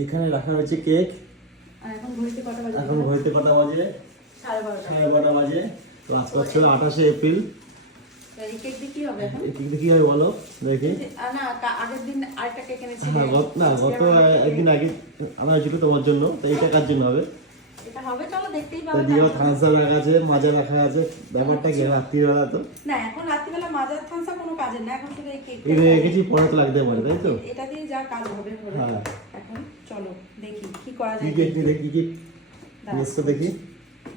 এখানে রাখা হয়েছে কেক। আর এখন ঘড়িতে কটা বাজে? এখন ঘড়িতে কটা বাজে? 12:30 বাজে। তো আজকে হচ্ছে 28শে এপ্রিল। এই কেক দিয়ে কি হবে এখন? এই কেক দিয়ে কি হবে বলো দেখি। না, আগের দিন আরেকটা কেক এনেছি। হ্যাঁ, গত একদিন আগে আনা হয়েছিল তোমার জন্য, তো এই টাকার জন্য হবে। এটা হবে, চলো দেখতেই তো পাবো। দিও থামস আপ রাখা আছে, মাজা রাখা আছে। ব্যাপারটা কি রাত্রিবেলা তো না, এখন রাত্রিবেলা মাজার থামসা কোনো কাজে না, এখন শুধু এই কেক এটা রেখেছি, পরে তো লাগতে পারে, তাই তো? এটা দিয়ে যা কাজ হবে হবে। হ্যাঁ। এখন চলো দেখি কি করা কি যায়। কেক নিয়ে দেখি, কি নেক্সট দেখি।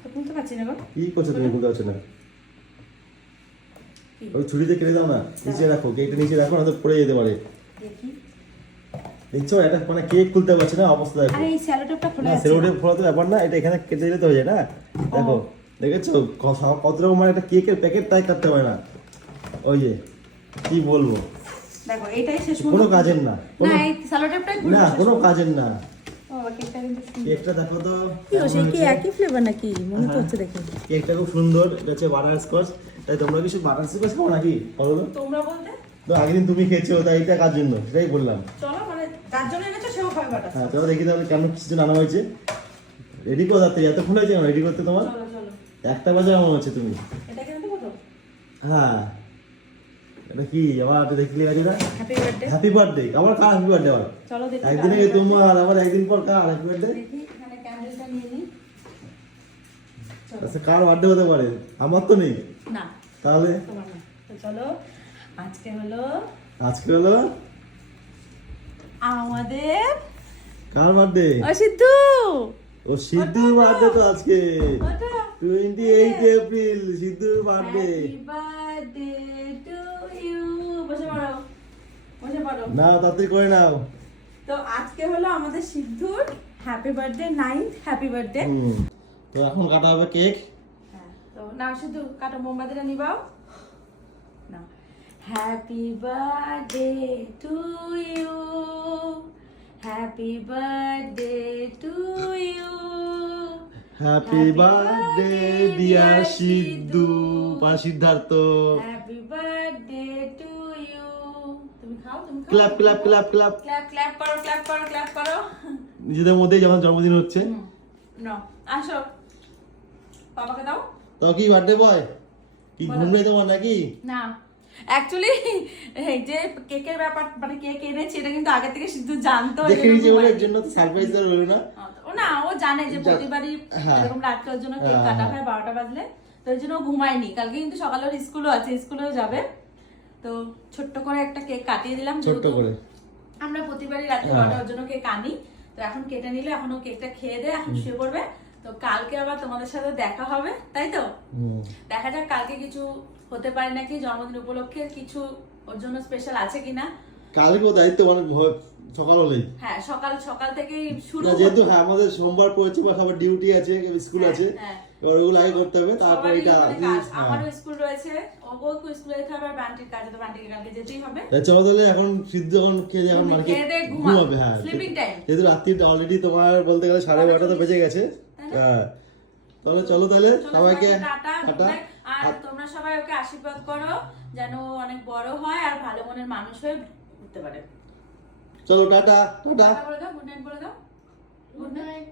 তো খুলতে পারছি না গো। কি করছো তুমি, বুঝতে পারছো না? ওই ছুরিতে কেটে দাও না, নিচে রাখো, কেকটা নিচে রাখো, না তো পড়ে যেতে পারে। দেখি। দেখছো এটা মানে কেক খুলতে পারছি না, অবস্থা দেখো। আরে এই স্যালোটেপটা খোলা না, আছে। সেলোটেপ খোলা তো ব্যাপার না, এটা এখানে কেটে দিলে তো হয়ে যায় না। দেখো দেখেছো কত রকম, মানে একটা কেকের প্যাকেট তাই কাটতে পারে না। ওই যে কি বলবো, দেখো এটাই শেষ কোনো কাজের না, না, এই স্যালোটেপটাই খুলবো। না কোনো কাজের না। ও কেকটা কিন্তু কেকটা দেখো তো কি হচ্ছে, কি একই ফ্লেভার নাকি মনে তো হচ্ছে দেখে। কেকটা খুব সুন্দর, এটা হচ্ছে বাটার স্কচ। তাই তোমরা কিছু বাটার স্কচ খাও নাকি বলো তো? তোমরা বলতে তো আগের দিন তুমি খেয়েছো, তাই এটা কার জন্য সেটাই বললাম। চলো, মানে যার জন্য এনেছো সেও খাবে বাটা। হ্যাঁ চলো দেখি তাহলে কেমন কিছু আনা হয়েছে। রেডি করো তাড়াতাড়ি, এতক্ষণ হয়েছে রেডি করতে তোমার? চলো চলো, 1টা বাজে আমার হচ্ছে তুমি। এটা কেন দেবো তো? হ্যাঁ এটা কি আবার দেখলি আছে না? Happy birthday. হ্যাপি বার্থডে, আবার কার হ্যাপি বার্থডে? আবার চলো দেখি। একদিন আগে তোমার, আবার একদিন পর কার হ্যাপি বার্থডে? দেখি এখানে ক্যান্ডেলটা নিয়ে নিই। আচ্ছা কার বার্থডে হতে পারে? আমার তো নেই। না, তাহলে তোমার না। তো চলো, আজকে হলো আমাদের কার বার্থডে? অসিদ্ধু। ও সিদ্ধুর বার্থডে তো আজকে। ওটা 28 এপ্রিল সিদ্ধুর birthday. Happy birthday to you. বসে পড়ো, বসে পড়ো। নাও তাড়াতাড়ি করে নাও। তো আজকে হলো আমাদের সিদ্ধুর happy birthday, 9th happy birthday. তো এখন কাটা হবে কেক। হ্যাঁ, তো নাও সিদ্ধু, কাটো, মোমবাতিটা নিবাও। নাও। Happy birthday to you, happy birthday to you, happy birthday dear Siddhu বা Siddharth. Happy birthday to you. তুমি খাও, তুমি খাও। Clap clap clap clap. Clap clap করো, ক্ল্যাপ করো, ক্ল্যাপ করো। নিজেদের মধ্যেই যখন জন্মদিন হচ্ছে। নাও, আসো, বাবাকে দাও। তো কি বার্থডে বয়, কি ঘুমরে তোমার নাকি? না, অ্যাকচুয়ালি এই যে কেকের ব্যাপার, মানে কেক এনেছি এটা কিন্তু আগে থেকে সিদ্ধু জানতো। দেখে নিয়েছি বলে এর জন্য তো সারপ্রাইজ দেওয়া হলো না। ও না, ও জানে যে প্রতিবারই এরকম রাত্রে ওর জন্য কেক কাটা হয় 12টা বাজলে, তো ওই জন্য ও ঘুমায়নি। কালকে কিন্তু সকালে ওর স্কুলও আছে, স্কুলেও যাবে। তো ছোট্ট করে একটা কেক কাটিয়ে দিলাম, ছোট্ট করে। আমরা প্রতিবারই রাত্রে 12টা ওর জন্য কেক আনি। তো এখন কেটে নিলে, এখন ও কেকটা খেয়ে দেয়, এখন শুয়ে পড়বে। তো কালকে আবার তোমাদের সাথে দেখা হবে, তাই তো? দেখা যাক কালকে কিছু হতে পারে নাকি, জন্মদিন উপলক্ষে কিছু ওর জন্য স্পেশাল আছে কিনা। কালকেও দায়িত্ব অনেক সকাল হলেই। হ্যাঁ, সকাল সকাল থেকেই শুরু। যেহেতু হ্যাঁ আমাদের সোমবার পড়েছে বা সবার ডিউটি আছে, স্কুল আছে, এবার ওগুলো আগে করতে হবে, তারপর এটা আমারও স্কুল রয়েছে, ওকেও স্কুলে যেতে হবে, আর বান্টির কাজে তো বান্টিকে কালকে যেতেই হবে। চলো তাহলে এখন সিদ্ধ যখন খেয়ে এখন মার্কেট ঘুমাবে। হ্যাঁ, স্লিপিং টাইম। যেহেতু রাত্রি অলরেডি তোমার বলতে গেলে 12:30 তো বেজে গেছে। হ্যাঁ তাহলে চলো তাহলে সবাইকে টাটা। আর তোমরা সবাই ওকে আশীর্বাদ করো যেন অনেক বড় হয় আর ভালো মনের মানুষ হয়ে উঠতে পারে। চলো টাটা টাটা। বলে দাও, গুড নাইট বলে দাও। Good night.